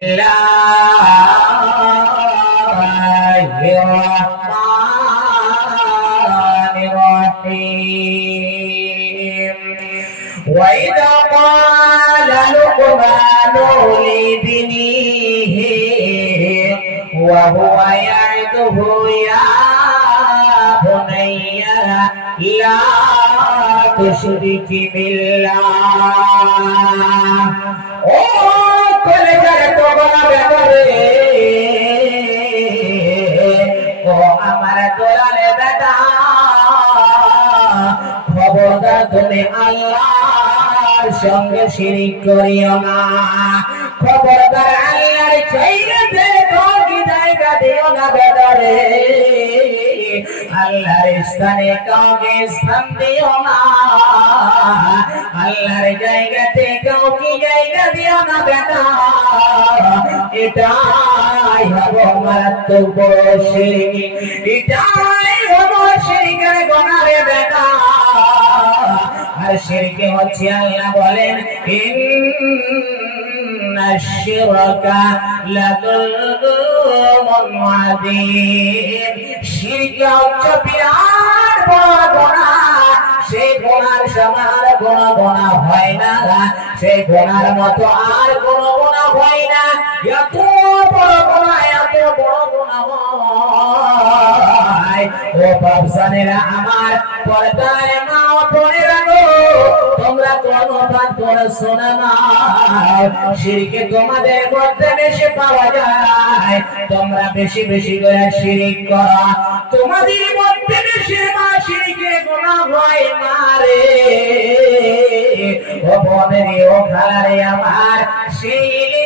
وإذا قال لقمان لابنه وهو يعظه يا بني لا تشرك بالله কলেজার কবলা বেটারে ও আমার দোলালে বেটা খবরদার তুমি আল্লাহর সঙ্গে শিরিক করিও না খবরদার আল্লাহর চাইতে কি জায়গা দিও না বেটারে আল্লাহর স্থানে কাউকে স্থান দিও না আল্লাহর জায়গাতে কাউকে জায়গা দিও না বেটা এটাই হলো মারাত্মক বড় শিরক এটাই হলো শিরকের গুনাহ রে বেটা আর শিরকে হচ্ছে আল্লাহ বলেন ইন্নাশ-শিরকা লাযুলমুন আযীম শিরক হচ্ছে বিরাট বড় গুনাহ সেই গুনার সমান কোনো গুনাহ হয় না সেই গুনার মতো আর কোনো গুনাহ হয় না এত বড় গুনাহ এত বড় গুনাহ হয় ও বাপসানেরা আমার পর্দায় মা পড়ে রাখো তোমরা কোনো পাপ করছো না শিরকে তোমাদের মধ্যে বেশি পাওয়া যায় তোমরা বেশি বেশি করে শিরক করো তোমাদের মধ্যে বেশি মা শিরকে গুনাহ হয় মারে ও বনেরে ও খালারে আমার সেই